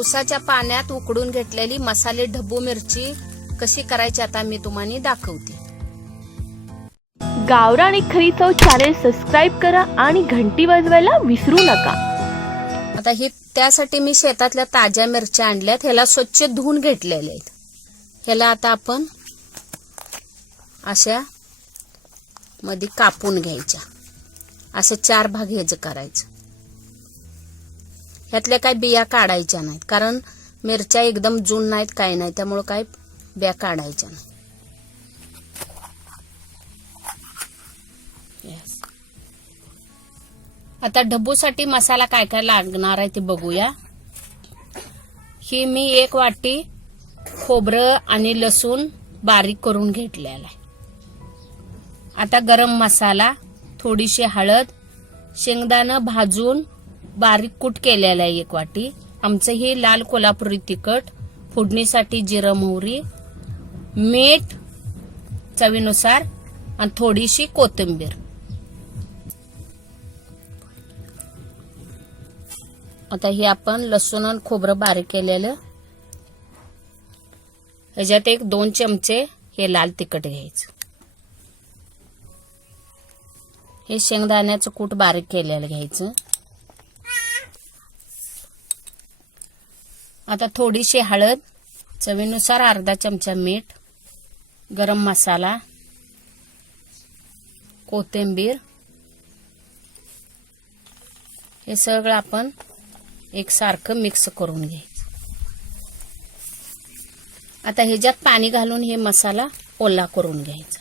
उसाच्या पाण्यात उकडून घेतलेली मसाले ढब्बू मिरची कशी करायची आता मी तुम्हाला दाखवते. गावरान एक खरी चव चॅनेल सबस्क्राईब करा आणि घंटी वाजवायला विसरू नका. आता हे त्यासाठी मी शेतातल्या ताज्या मिरच्या आणल्यात ह्याला स्वच्छ धुवून घेतलेल्या आहेत. ह्याला आता आपण अशा मध्ये कापून घ्यायच्या. असं चार भाग ह्याचं करायचं. ह्यातल्या काय बिया काढायच्या नाहीत. कारण मिरच्या एकदम जून नाहीत काय नाही त्यामुळं काय बिया काढायच्या नाही आता ढब्बूसाठी मसाला काय काय लागणार आहे ते बघूया. ही मी एक वाटी खोबरं आणि लसूण बारीक करून घेतलेला आहे. आता गरम मसाला थोडीशी हळद शेंगदाणं भाजून बारीक कूट केलेला आहे एक वाटी. आमचं हे लाल कोल्हापुरी तिखट फोडणीसाठी जिरं मोहरी मीठ चवीनुसार आणि थोडीशी कोथिंबीर. आता हे आपण लसूण आणि खोबरं बारीक केलेलं. ह्याच्यात एक दोन चमचे हे लाल तिखट घ्यायचं. हे शेंगदाण्याचं कूट बारीक केलेलं घ्यायचं. आता थोडीशी हळद चवीनुसार अर्धा चमचा मीठ गरम मसाला कोथिंबीर. हे सगळं आपण एक सारखं मिक्स करून घ्यायचं. आता ह्याच्यात पाणी घालून हे मसाला ओला करून घ्यायचा.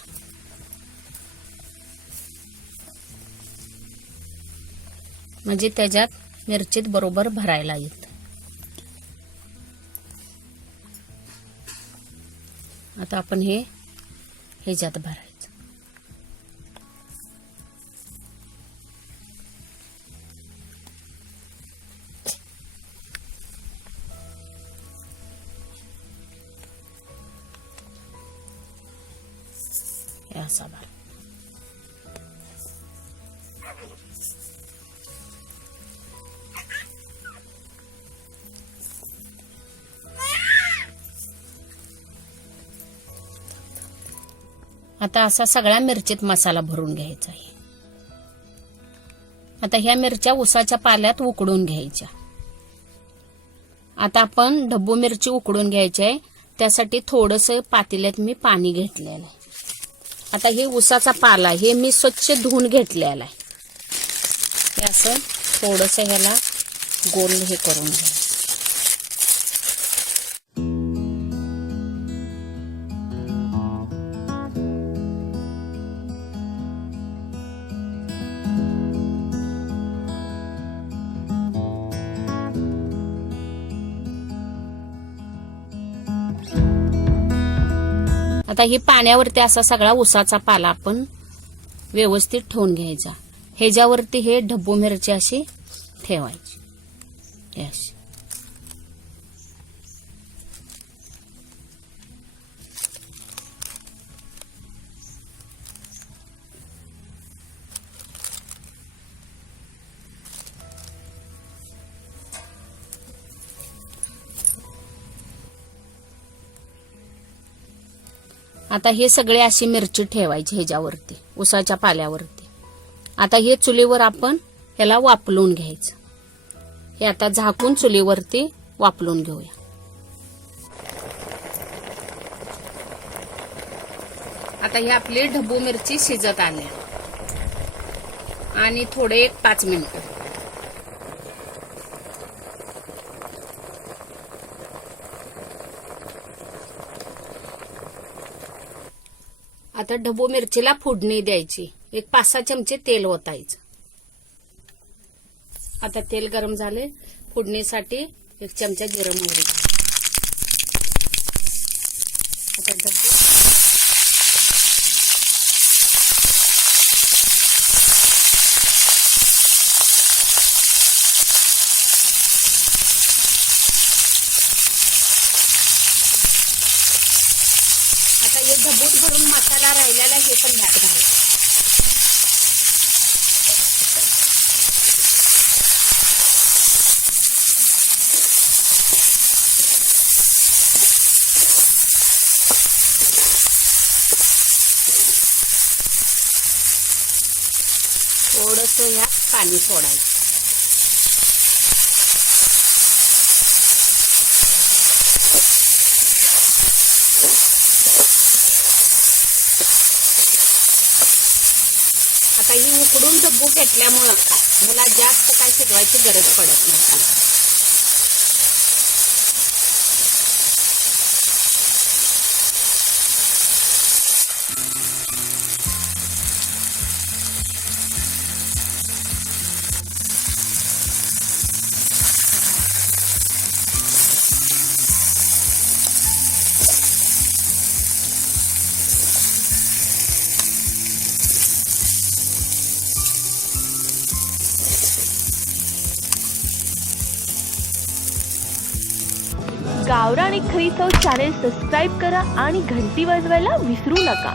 म्हणजे त्याच्यात मिरचीत बरोबर भरायला येतं. आता आपण हे ह्याच्यात भरायचं. असा भरा. आता असा सगळ्या मिरचीत मसाला भरून घ्यायचा आहे. आता ह्या मिरच्या उसाच्या पाल्यात उकडून घ्यायच्या. आता आपण ढब्बू मिरची उकडून घ्यायची आहे. त्यासाठी थोडस पातेल्यात मी पाणी घेतलेलं आहे. आता हे उसाचा पाला हे मी स्वच्छ धुवून घेतलेला आहे. हे असं थोडस ह्याला गोल हे करून घ्यायचं. आता हे पाण्यावरती असा सगळा उसाचा पाला आपण व्यवस्थित ठेवून घ्यायचा. ह्याच्यावरती हे ढब्बू मिरची अशी ठेवायची. आता हे सगळे अशी मिरची ठेवायची ह्याच्यावरती उसाच्या पाल्यावरती. आता हे चुलीवर आपण ह्याला वापलून घ्यायचं. हे आता झाकून चुलीवरती वापलून घेऊया. आता ही आपली ढबू मिरची शिजत आल्या. आणि थोडे एक पाच मिनिटं. आता ढबू मिरचीला फोडणी द्यायची. एक पाच सहा चमचे तेल ओतायचं. आता तेल गरम झाले. फोडणीसाठी एक चमचा जिरं मोहरी. आता ढबू आता हे धबूत भरून मसाला राहिलेला हे पण ह्यात घालायचं थोडंसं ह्यात पाणी सोडायचं. आता ही उकडून डब्बू घेतल्यामुळं मला जास्त काय शिजवायची गरज पडत नाही गावरान एक खरी चव चॅनेल सबस्क्राईब करा आणि घंटी वाजवायला विसरू नका.